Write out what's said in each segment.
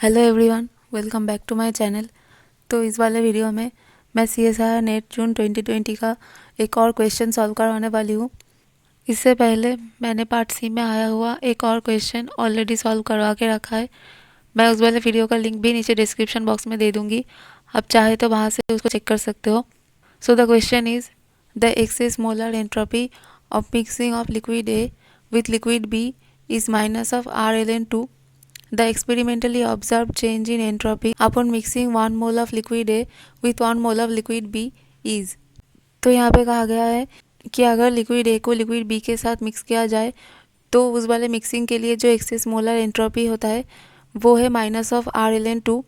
Hello everyone, welcome back to my channel. तो इस वाले वीडियो में मैं CSIR नेट जून 2020 का एक और क्वेश्चन सॉल्व करवाने वाली हूँ। इससे पहले मैंने पार्ट सी में आया हुआ एक और क्वेश्चन ऑलरेडी सॉल्व करवा के रखा है। मैं उस वाले वीडियो का लिंक भी नीचे डिस्क्रिप्शन बॉक्स में दे दूँगी, आप चाहे तो वहाँ से उसको चेक कर सकते हो। So the question is the excess molar entropy of mixing of liquid A with liquid B is minus of RlN2. The experimentally observed change in entropy upon mixing 1 mole of liquid A with 1 mole of liquid B is। तो यहाँ पे कहा गया है कि अगर liquid A को liquid B के साथ मिक्स किया जाए तो उस वाले मिक्सिंग के लिए जो एक्सेस मोलर एंट्रोपी होता है वो है -RlN2।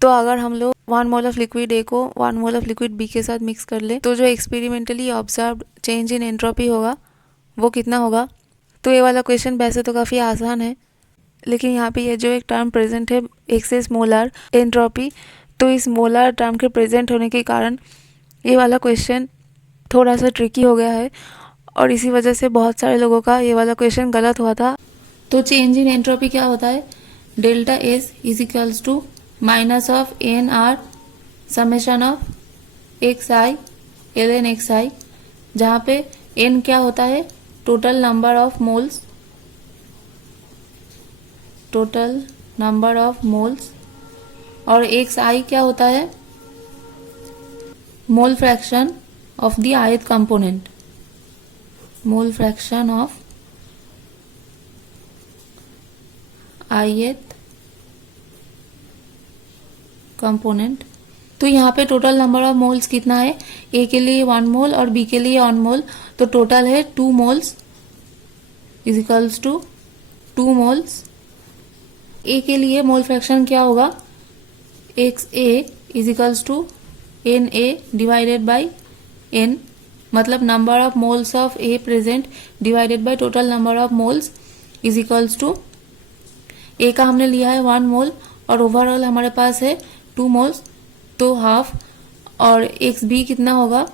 तो अगर हम लोग 1 मोल ऑफ लिक्विड A को 1 मोल ऑफ लिक्विड B के साथ मिक्स कर ले तो जो experimentally observed change in entropy होगा वो कितना होगा। तो ये वाला क्वेश्चन वैसे तो काफ़ी आसान है, लेकिन यहाँ पे ये जो एक टर्म प्रेजेंट है एक्सेस मोलर एंट्रोपी, तो इस मोलर टर्म के प्रेजेंट होने के कारण ये वाला क्वेश्चन थोड़ा सा ट्रिकी हो गया है और इसी वजह से बहुत सारे लोगों का ये वाला क्वेश्चन गलत हुआ था। तो चेंज इन एंट्रोपी क्या होता है, delta S is equals to minus of n R summation of x i l n x i, जहाँ पे एन क्या होता है total number of moles, total number of moles, और एक्स आई क्या होता है mole fraction of the ith component, mole fraction of ith component. तो यहाँ पे टोटल नंबर ऑफ मोल्स कितना है, ए के लिए 1 मोल और बी के लिए 1 मोल, तो टोटल है 2 moles is equals to 2 moles. A के लिए मोल फ्रैक्शन क्या होगा, x A is equals to n A divided by n, मतलब number of moles of A present divided by total number of moles is equals to A का हमने लिया है 1 मोल और ओवरऑल हमारे पास है 2 मोल्स, तो हाफ, और एक्स बी कितना होगा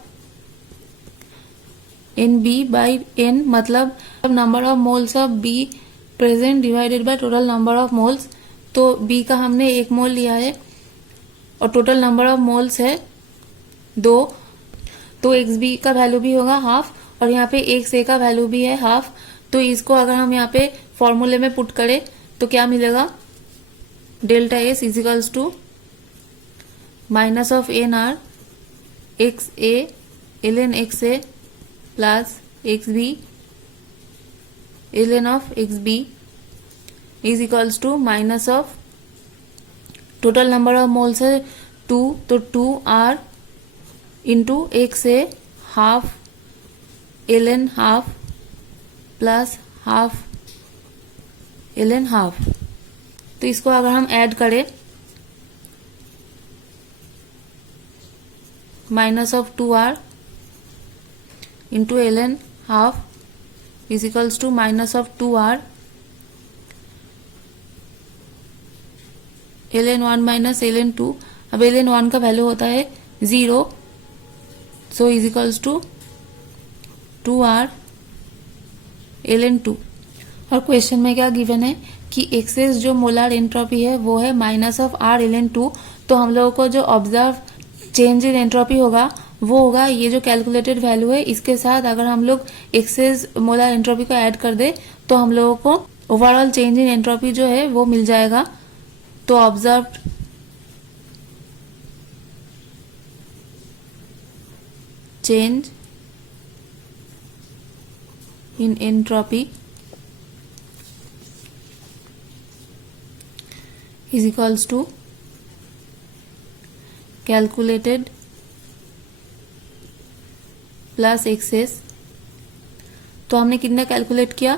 एन बी बाई एन, मतलब number of moles of be present divided by total number of moles. तो बी का हमने 1 मोल लिया है और टोटल नंबर ऑफ मोल्स है 2, तो एक्स बी का वैल्यू भी होगा हाफ और यहाँ पे एक्स ए का वैल्यू भी है हाफ। तो इसको अगर हम यहाँ पे फॉर्मूले में पुट करें तो क्या मिलेगा, delta S is equals to minus of n R x A l n x A plus x B ln of xb is equals to minus of total number of moles है 2, तो 2r into x A half ln half plus half ln half. तो इसको अगर हम add करें minus of 2r into ln half is equals to minus of 2r ln1 minus ln2। अब ln1 का value होता है 0, so is equals to 2r ln2। और क्वेश्चन में क्या गिवन है कि एक्सेस जो मोलर एंट्रोपी है वो है माइनस ऑफ r ln2, तो हम लोगों को जो ऑब्जर्व चेंज इन एंट्रोपी होगा वो होगा ये जो कैलकुलेटेड वैल्यू है, इसके साथ अगर हम लोग एक्सेस मोलर एंट्रोपी को ऐड कर दे तो हम लोगों को ओवरऑल चेंज इन एंट्रोपी जो है वो मिल जाएगा। तो observed change in entropy is equals to calculated plus excess. तो हमने कितना कैलकुलेट किया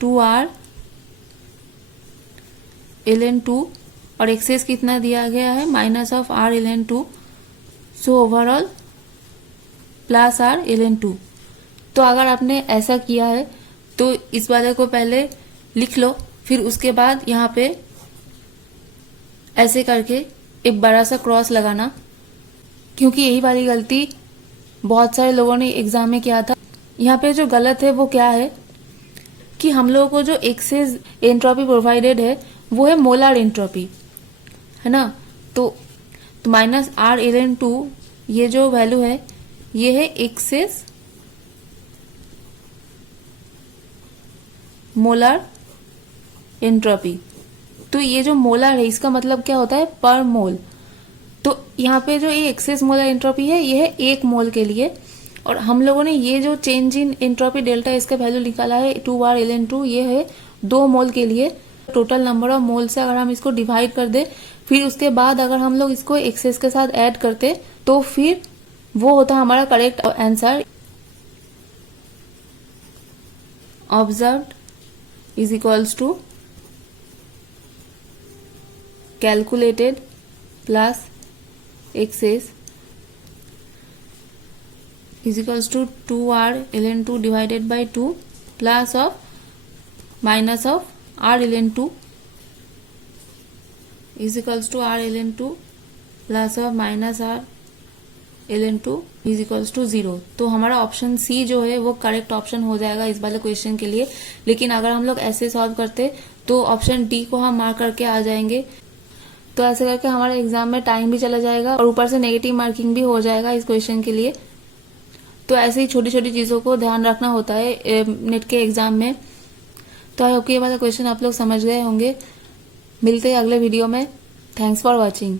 2r ln2 और एक्सेस कितना दिया गया है minus of r ln2, so overall plus r ln2। तो अगर आपने ऐसा किया है तो इस वाले को पहले लिख लो, फिर उसके बाद यहाँ पे ऐसे करके एक बड़ा सा क्रॉस लगाना, क्योंकि यही वाली गलती बहुत सारे लोगों ने एग्जाम में किया था। यहाँ पे जो गलत है वो क्या है कि हम लोगों को जो एक्सेस एंट्रोपी प्रोवाइडेड है वो है मोलर एंट्रोपी, है ना। तो माइनस आर ln 2 ये जो वैल्यू है ये है एक्सेस मोलर एंट्रोपी। तो ये जो मोलर है इसका मतलब क्या होता है, पर मोल। तो यहाँ पे जो ये एक्सेस मोलर एंट्रोपी है ये है 1 मोल के लिए, और हम लोगों ने ये जो चेंज इन एंट्रोपी डेल्टा इसका वैल्यू निकाला है 2r ln 2 ये है 2 मोल के लिए। टोटल नंबर ऑफ मोल से अगर हम इसको डिवाइड कर दे, फिर उसके बाद अगर हम लोग इसको एक्सेस के साथ ऐड करते तो फिर वो होता है हमारा correct answer. Observed is equals to calculated plus excess is equals to 2r ln 2 divided by 2 plus of minus of r ln 2 is equals to r ln 2 plus of minus r ln 2 is equals to 0। तो हमारा option C जो है वो correct option हो जाएगा इस वाले question के लिए। लेकिन अगर हम लोग ऐसे सॉल्व करते तो ऑप्शन डी को हम मार्क करके आ जाएंगे। तो ऐसे करके हमारे एग्जाम में टाइम भी चला जाएगा और ऊपर से नेगेटिव मार्किंग भी हो जाएगा इस क्वेश्चन के लिए। तो ऐसे ही छोटी छोटी चीजों को ध्यान रखना होता है नेट के एग्जाम में। तो आई होप कि ये वाला क्वेश्चन आप लोग समझ गए होंगे। मिलते हैं अगले वीडियो में। Thanks for watching.